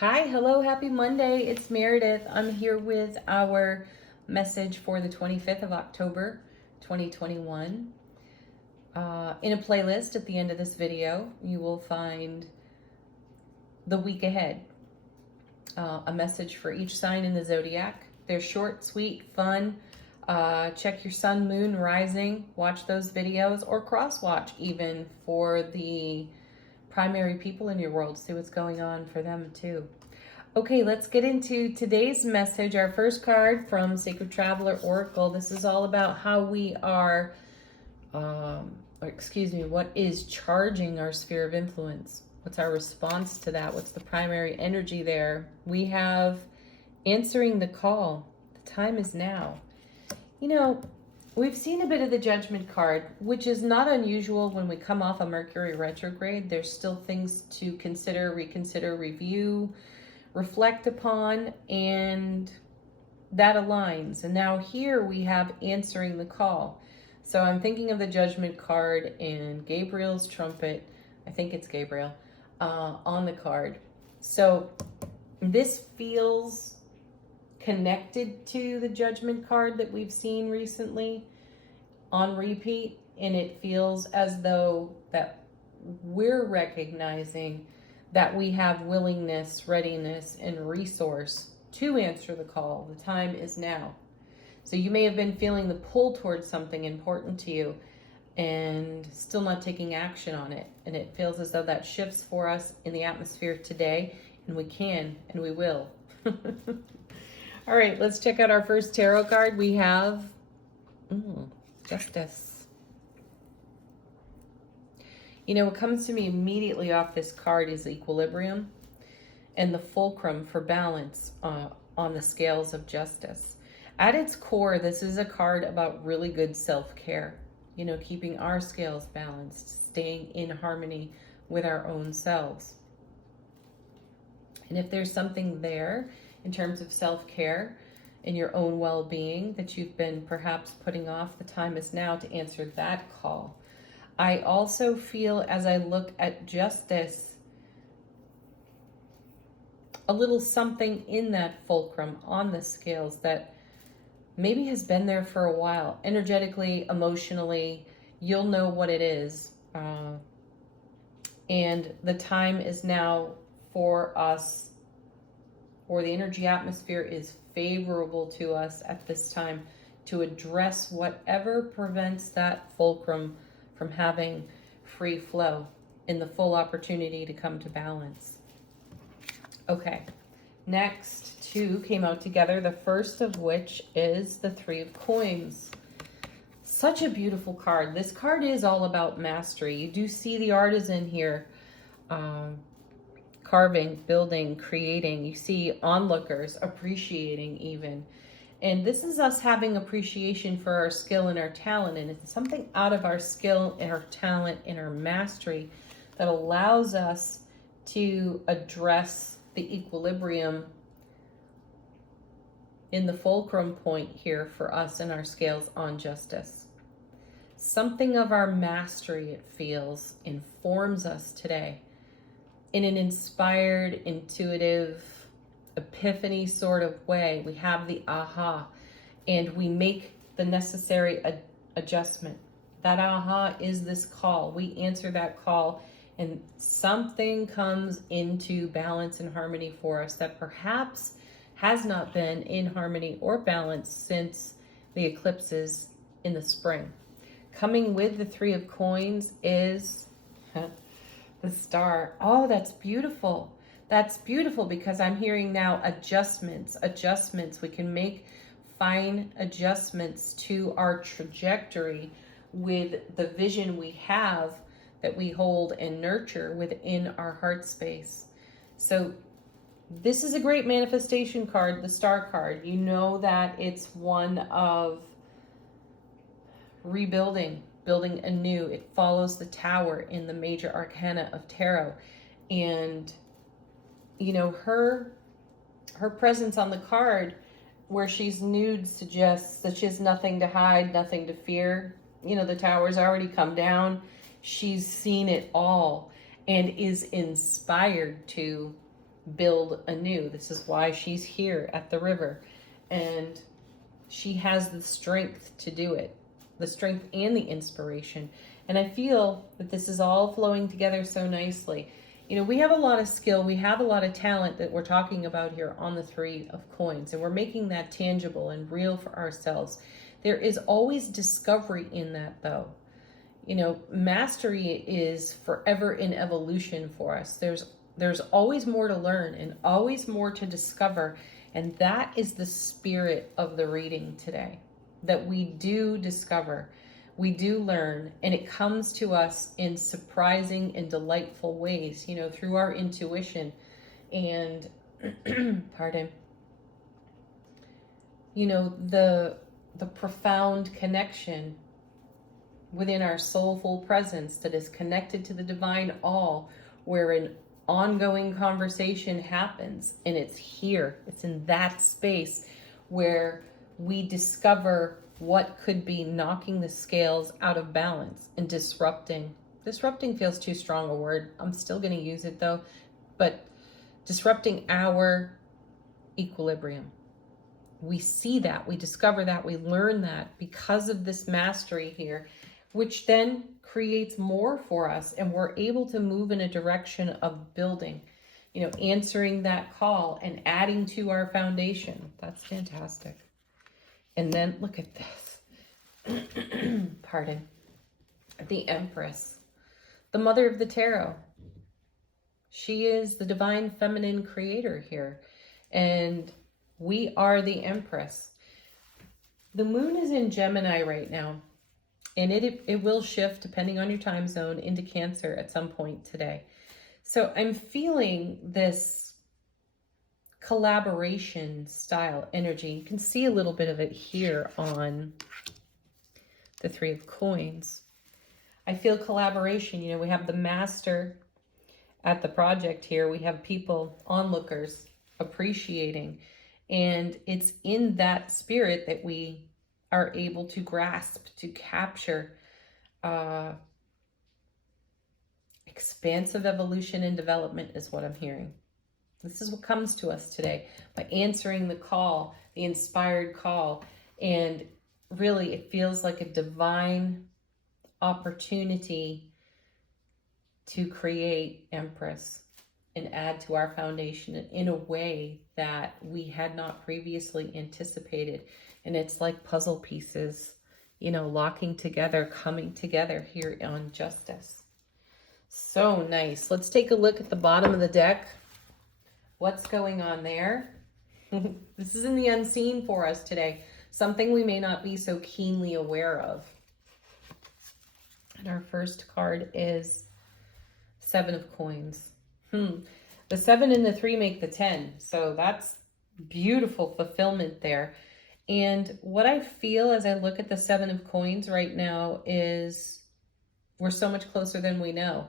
Hi, hello, happy Monday. It's Meredith. I'm here with our message for the 25th of October, 2021. In a playlist at the end of this video, you will find the week ahead, a message for each sign in the zodiac. They're short, sweet, fun. Check your sun, moon, rising, watch those videos, or cross watch even for the primary people in your world. See what's going on for them too. Okay, let's get into today's message. Our first card from Sacred Traveler Oracle. This is all about how we are, what is charging our sphere of influence? What's our response to that? What's the primary energy there? We have answering the call. The time is now. You know, we've seen a bit of the Judgment card, which is not unusual when we come off a Mercury retrograde. There's still things to consider, reconsider, review, reflect upon, and that aligns. And now here we have answering the call. So I'm thinking of the Judgment card and Gabriel's trumpet. I think it's Gabriel on the card. So this feels connected to the Judgment card that we've seen recently on repeat, and it feels as though that we're recognizing that we have willingness, readiness, and resource to answer the call. The time is now. So you may have been feeling the pull towards something important to you and still not taking action on it, and it feels as though that shifts for us in the atmosphere today, and we can and we will. All right, let's check out our first tarot card. We have Justice. You know, what comes to me immediately off this card is equilibrium and the fulcrum for balance on the scales of justice. At its core, this is a card about really good self-care. You know, keeping our scales balanced, staying in harmony with our own selves. And if there's something there in terms of self-care and your own well-being that you've been perhaps putting off, the time is now to answer that call. I also feel, as I look at justice, a little something in that fulcrum on the scales that maybe has been there for a while. Energetically, emotionally, you'll know what it is. And the time is now for us, or the energy atmosphere is favorable to us at this time to address whatever prevents that fulcrum from having free flow in the full opportunity to come to balance. Okay, next two came out together, the first of which is the Three of Coins. Such a beautiful card. This card is all about mastery. You do see the artisan here, carving, building, creating. You see onlookers appreciating even. And this is us having appreciation for our skill and our talent. And it's something out of our skill and our talent and our mastery that allows us to address the equilibrium in the fulcrum point here for us and our scales on justice. Something of our mastery, it feels, informs us today in an inspired, intuitive, epiphany sort of way. We have the aha, and we make the necessary adjustment. That aha is this call. We answer that call, and something comes into balance and harmony for us that perhaps has not been in harmony or balance since the eclipses in the spring. Coming with the Three of Coins is the Star. Oh, that's beautiful. That's beautiful because I'm hearing now adjustments. We can make fine adjustments to our trajectory with the vision we have that we hold and nurture within our heart space. So this is a great manifestation card, the Star card. You know that it's one of rebuilding, building anew. It follows the Tower in the major arcana of tarot. And you know, her presence on the card where she's nude suggests that she has nothing to hide, nothing to fear. You know, the Tower's already come down. She's seen it all and is inspired to build anew. This is why she's here at the river. And she has the strength to do it, the strength and the inspiration. And I feel that this is all flowing together so nicely. You know, we have a lot of skill, we have a lot of talent that we're talking about here on the Three of Coins, and we're making that tangible and real for ourselves. There is always discovery in that, though. You know, mastery is forever in evolution for us. There's always more to learn and always more to discover. And that is the spirit of the reading today, that we do discover, we do learn, and it comes to us in surprising and delightful ways, you know, through our intuition and, pardon, you know, the profound connection within our soulful presence that is connected to the divine all, where an ongoing conversation happens, and it's here, it's in that space where we discover what could be knocking the scales out of balance and disrupting feels too strong a word, I'm still going to use it though, but disrupting our equilibrium. We see that, we discover that, we learn that because of this mastery here, which then creates more for us, and we're able to move in a direction of building, you know, answering that call and adding to our foundation. That's fantastic. And then look at this. Pardon. The Empress, the mother of the tarot. She is the divine feminine creator here, and we are the Empress. The moon is in Gemini right now. And it will shift, depending on your time zone, into Cancer at some point today. So I'm feeling this collaboration style energy. You can see a little bit of it here on the Three of Coins. I feel collaboration. You know, we have the master at the project here. We have people, onlookers, appreciating. And it's in that spirit that we are able to grasp, to capture expansive evolution and development is what I'm hearing. This is what comes to us today by answering the call, the inspired call. And really, it feels like a divine opportunity to create Empress and add to our foundation in a way that we had not previously anticipated. And it's like puzzle pieces, you know, locking together, coming together here on Justice. So nice. Let's take a look at the bottom of the deck. What's going on there? This is in the unseen for us today. Something we may not be so keenly aware of. And our first card is Seven of Coins. The 7 and the 3 make the 10. So that's beautiful fulfillment there. And what I feel as I look at the 7 of Coins right now is we're so much closer than we know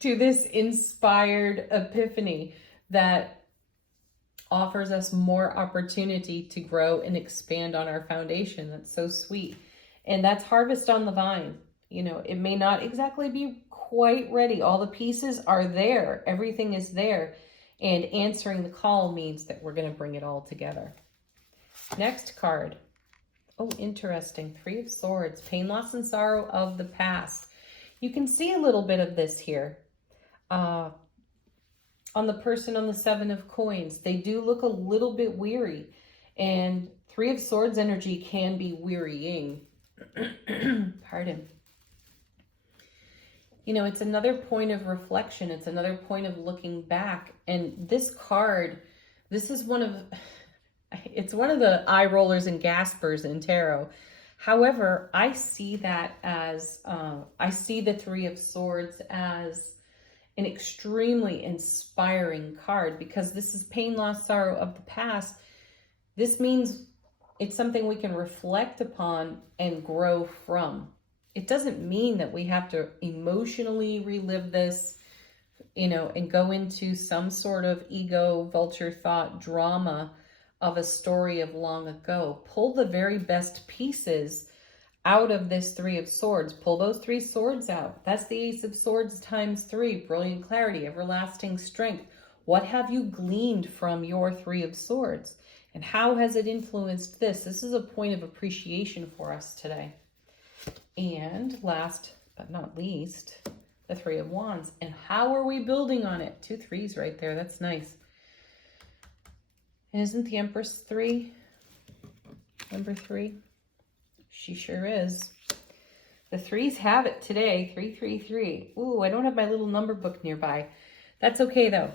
to this inspired epiphany that offers us more opportunity to grow and expand on our foundation. That's so sweet. And that's harvest on the vine. You know, it may not exactly be quite ready. All the pieces are there. Everything is there. And answering the call means that we're going to bring it all together. Next card. Oh, interesting. 3 of Swords. Pain, loss, and sorrow of the past. You can see a little bit of this here. On the person on the 7 of Coins. They do look a little bit weary. And 3 of Swords energy can be wearying. Pardon. You know, it's another point of reflection. It's another point of looking back. And this card, this is it's one of the eye rollers and gaspers in tarot. However, I see that as, I see the 3 of Swords as an extremely inspiring card, because this is pain, loss, sorrow of the past. This means it's something we can reflect upon and grow from. It doesn't mean that we have to emotionally relive this, you know, and go into some sort of ego, vulture thought drama of a story of long ago. Pull the very best pieces out of this Three of Swords. Pull those 3 swords out. That's the Ace of Swords times 3. Brilliant clarity, everlasting strength. What have you gleaned from your 3 of Swords? And how has it influenced this? This is a point of appreciation for us today. And last but not least, the 3 of Wands. And how are we building on it? 2 3s right there. That's nice. And isn't the Empress 3? Number 3? She sure is. The 3s have it today. 3 3 3. Ooh, I don't have my little number book nearby. That's okay though.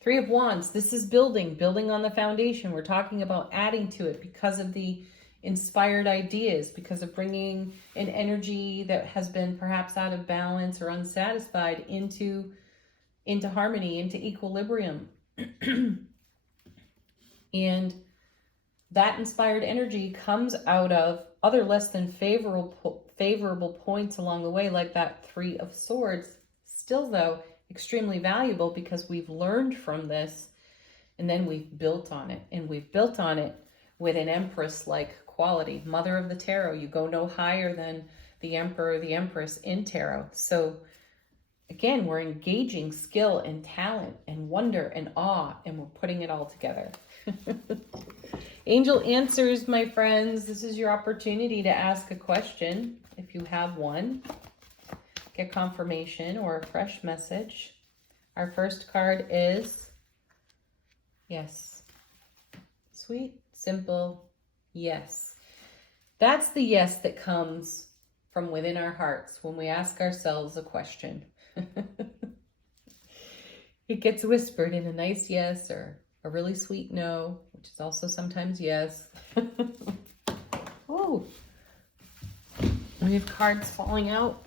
3 of Wands. This is building on the foundation. We're talking about adding to it because of the inspired ideas, because of bringing an energy that has been perhaps out of balance or unsatisfied into harmony, into equilibrium. And that inspired energy comes out of other less than favorable points along the way, like that 3 of Swords. Still though, extremely valuable because we've learned from this and then we've built on it. And we've built on it with an Empress-like quality. Mother of the Tarot, you go no higher than the Emperor or the Empress in Tarot. So again, we're engaging skill and talent and wonder and awe, and we're putting it all together. Angel answers, my friends. This is your opportunity to ask a question if you have one. Get confirmation or a fresh message. Our first card is yes. Sweet, simple, yes. That's the yes that comes from within our hearts when we ask ourselves a question. It gets whispered in a nice yes or a really sweet no, which is also sometimes yes. Oh, we have cards falling out.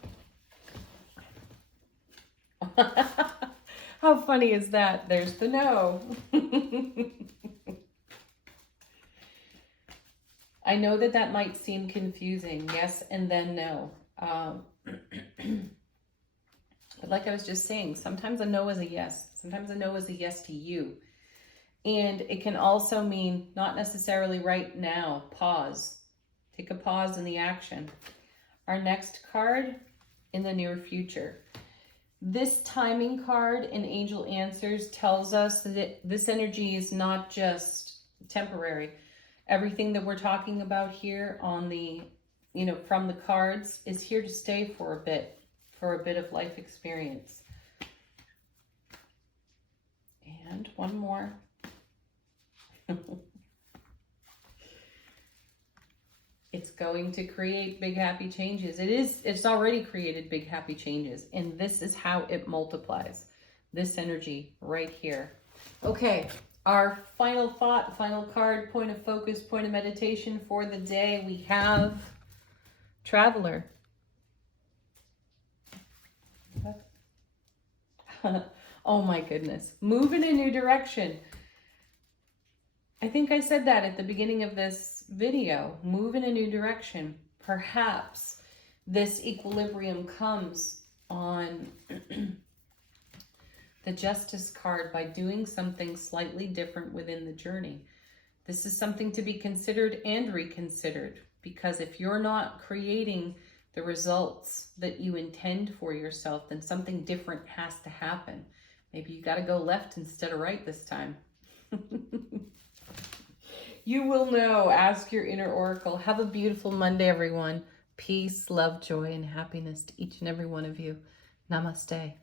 How funny is that? There's the no. I know that might seem confusing. Yes and then no. But like I was just saying, sometimes a no is a yes. Sometimes a no is a yes to you. And it can also mean not necessarily right now. Pause. Take a pause in the action. Our next card, in the near future. This timing card in Angel Answers tells us that this energy is not just temporary. Everything that we're talking about here on the, from the cards is here to stay for a bit of life experience. And one more. It's going to create big happy changes. It's already created big happy changes, and this is how it multiplies. This energy right here. Okay, our final thought, final card, point of focus, point of meditation for the day. We have Traveler. Oh my goodness. Move in a new direction. I think I said that at the beginning of this video. Move in a new direction. Perhaps this equilibrium comes on the Justice card by doing something slightly different within the journey. This is something to be considered and reconsidered, because if you're not creating the results that you intend for yourself, then something different has to happen. Maybe you got to go left instead of right this time. You will know. Ask your inner oracle. Have a beautiful Monday, everyone. Peace, love, joy, and happiness to each and every one of you. Namaste.